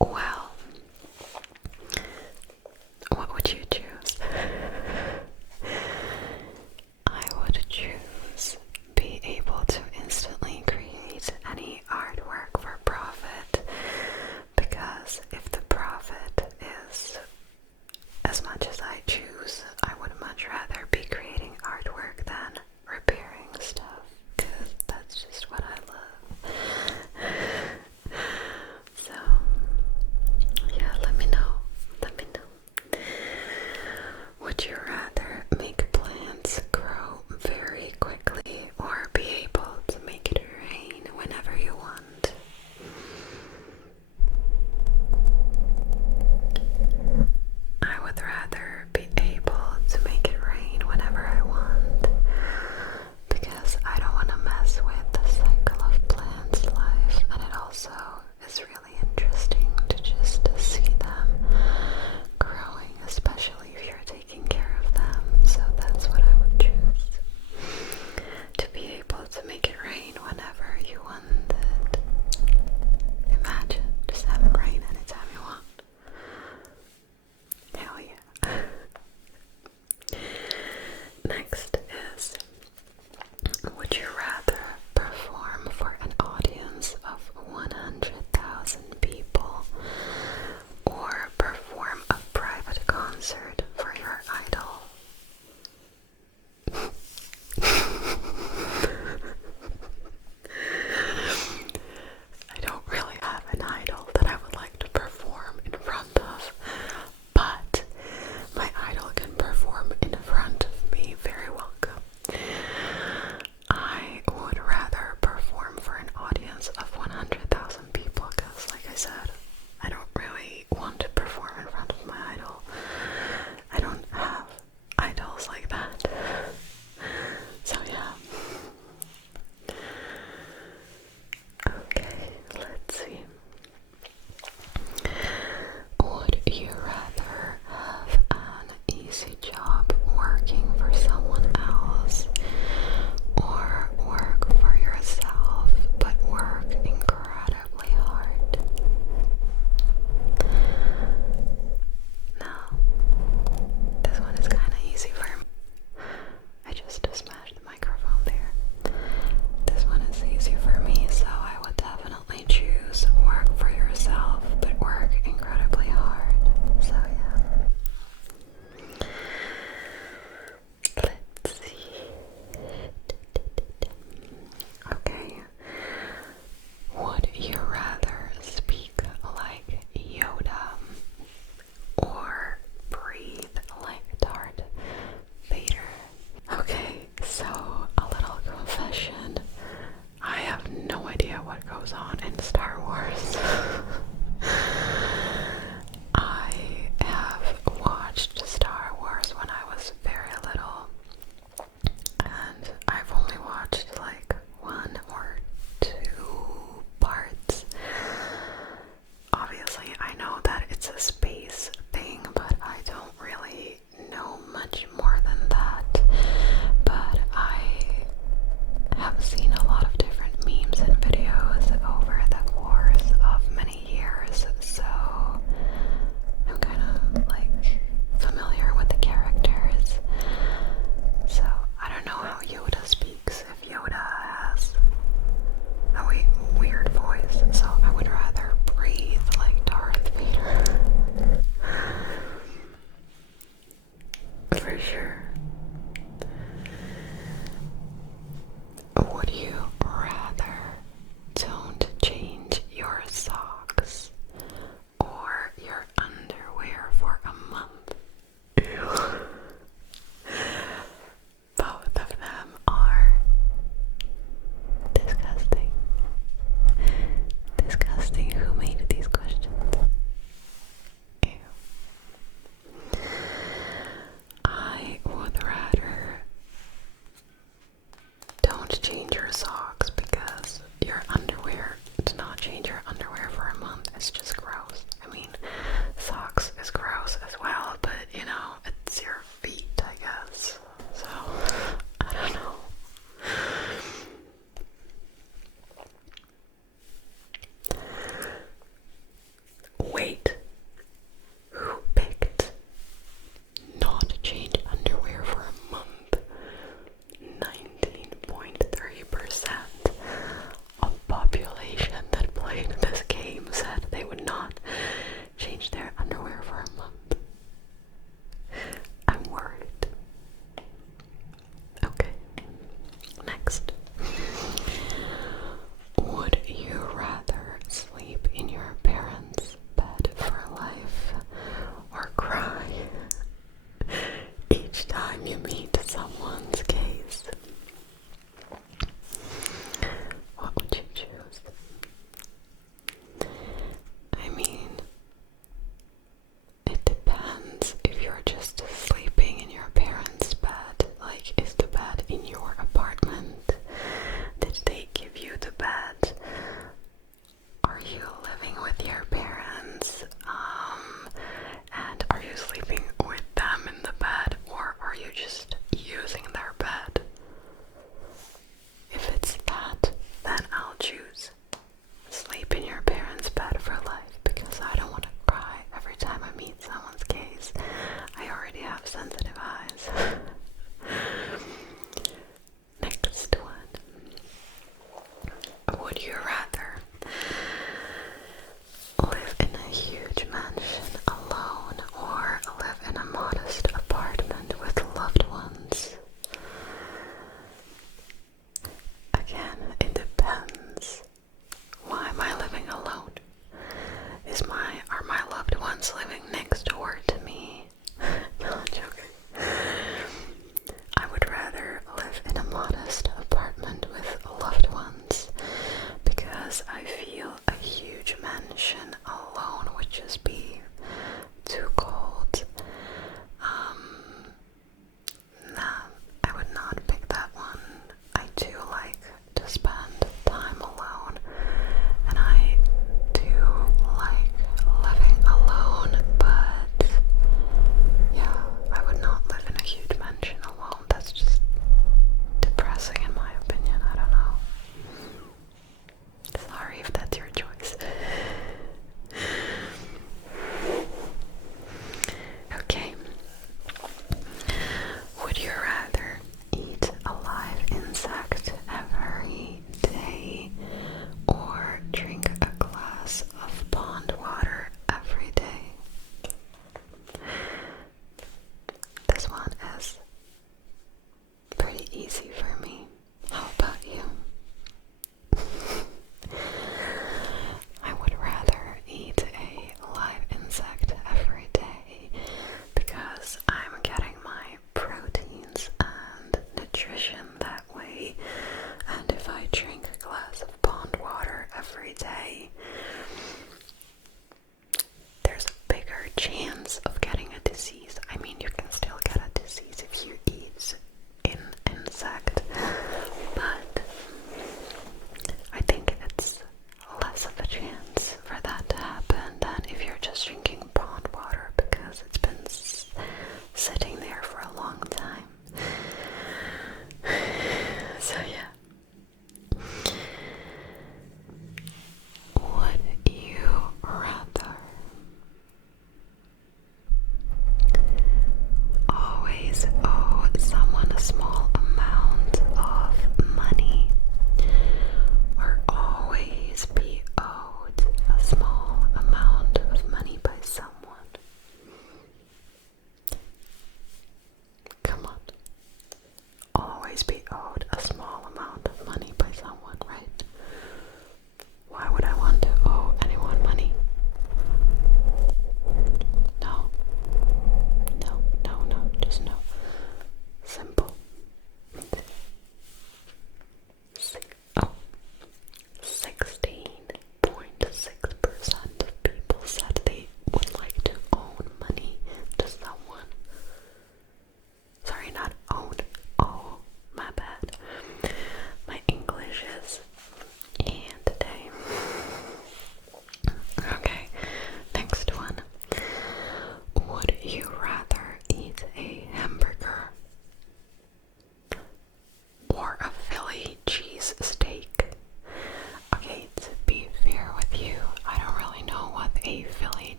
Well, what would you choose? I would choose be able to instantly create any artwork for profit, because if the profit is as much as I choose, I would much rather be creating artwork than repairing stuff, because that's just what I love. So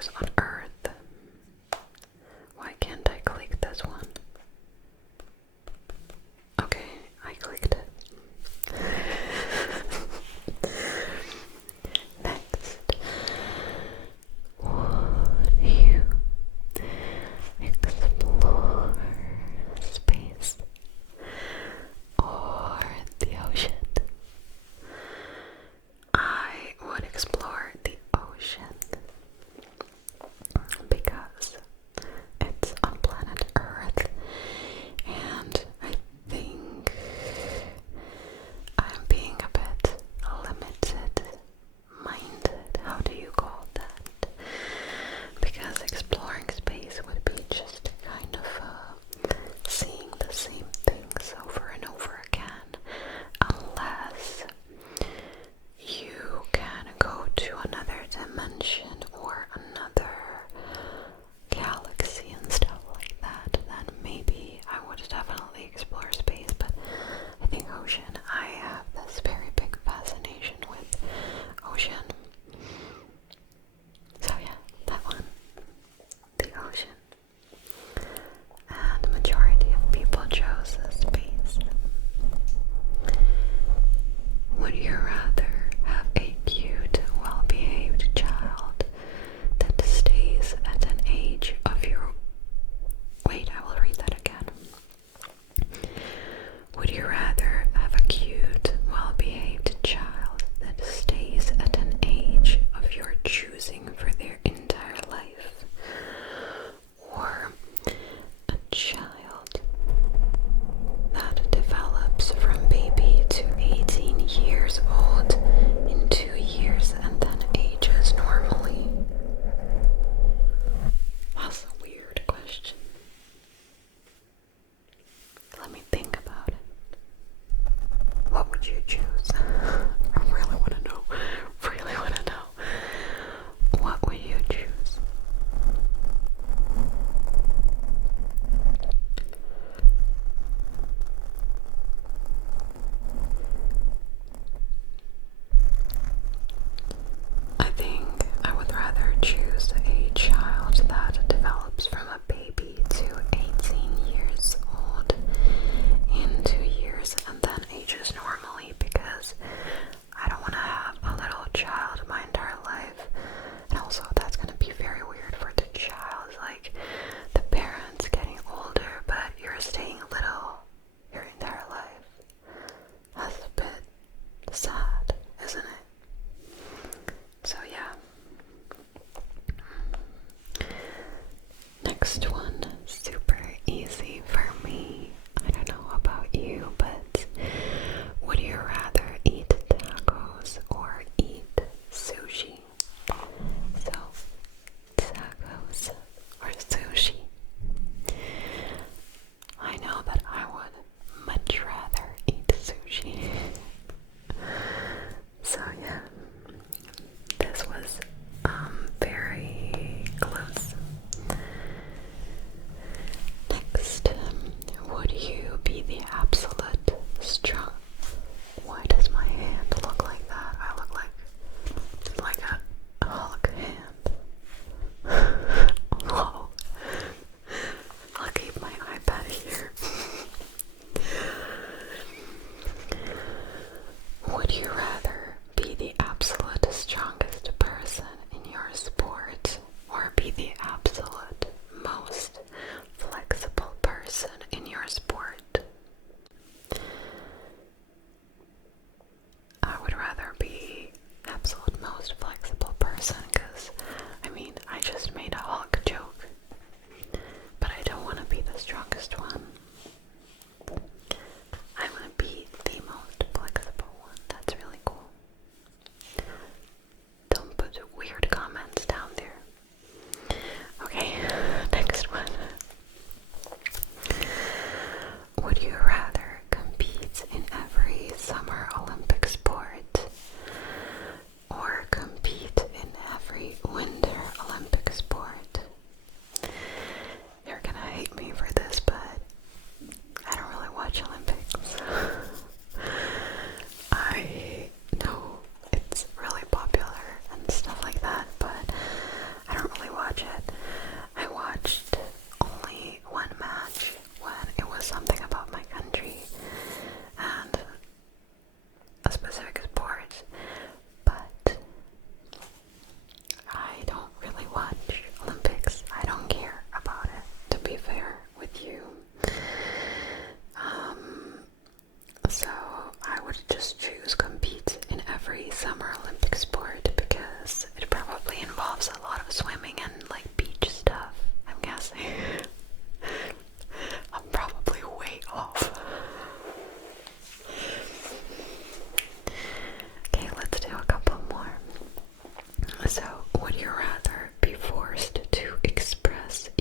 stars on Earth. Why can't I click this one? Okay, I clicked it. Next, would you explore space or the ocean? I would explore the ocean.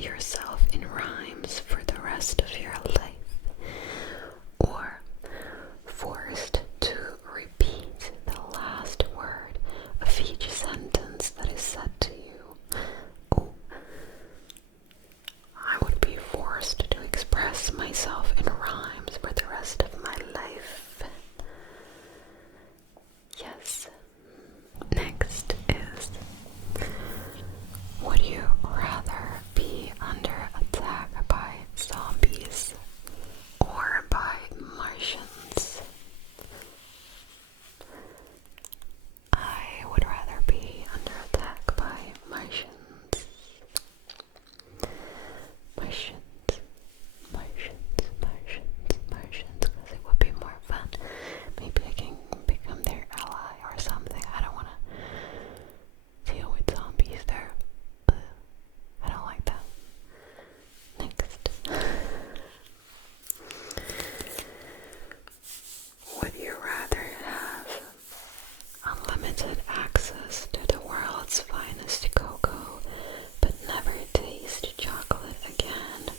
yourself in rhymes for the rest of your life, or forced to repeat the last word of each sentence that is said to you. Ooh. I would be forced to express myself in rhymes for the rest of my life. Yes. Next is, would you rather be under attack by zombies or by Martians? I would rather be under attack by Martians. Martians, because it would be more fun. Maybe I can become their ally or something. I don't want to deal with zombies. I don't like that. Next. Would you rather have unlimited access to the world's finest cocoa but never taste chocolate again,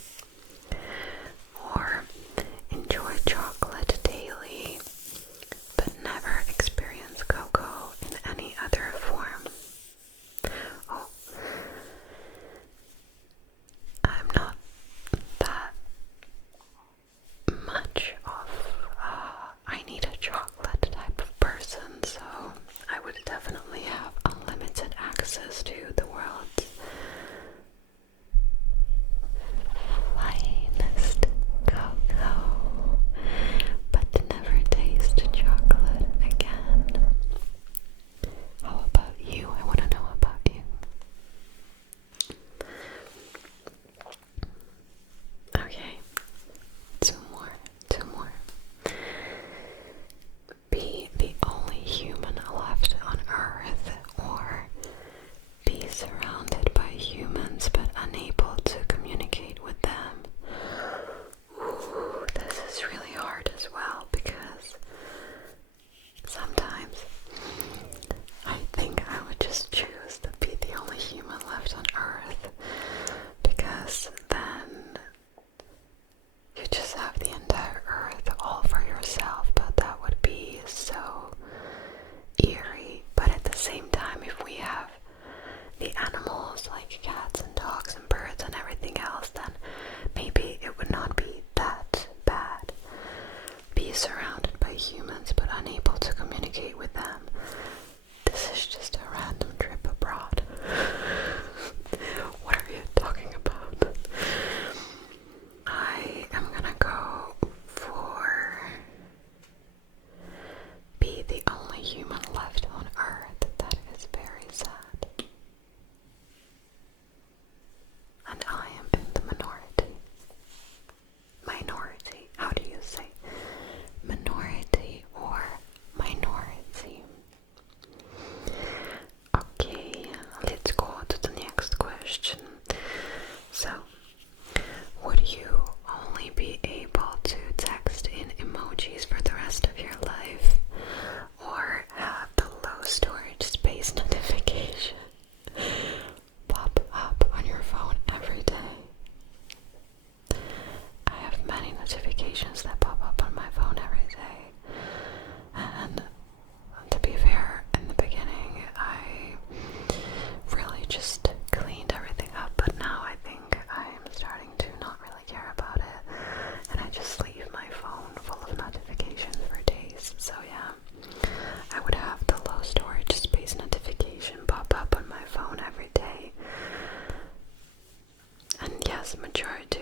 or enjoy chocolate daily but never experience cocoa in any other form? Oh, I'm not that much of I need a chocolate type of person, so I would definitely have unlimited access to the world's finest cocoa, but never taste chocolate again. How about you? I want to know about you. Okay, two more. Be the only human left on Earth, or be surrounded by humans but unable to communicate with them. Ooh, this is really hard as well, because sometimes I think I would just choose to be the only human left on Earth, because then you just have the entire Earth all for yourself, but that would be so eerie. But at the same time, if we have the animals like cats and dogs and birds and everything else, then maybe it would not be that bad. Be surrounded by humans but unable to communicate with them. This is just a random trip abroad. What are you talking about? I am gonna go for be the only human left on Earth. That is very sad. And I am in the minority. Minority. How do you say? Minority or minority? Okay, let's go to the next question. So, would you only be able to text in emojis for the rest of your life, or have the low storage space notification pop up on your phone every day? I have many notifications that pop up on my phone every day, and to be fair, in the beginning I really just cleaned everything up, but now I think I am starting to not really care about it, and I just leave my phone full of notifications for days. So yeah, I would have the low storage space notification pop up on my phone every day. And yes, majority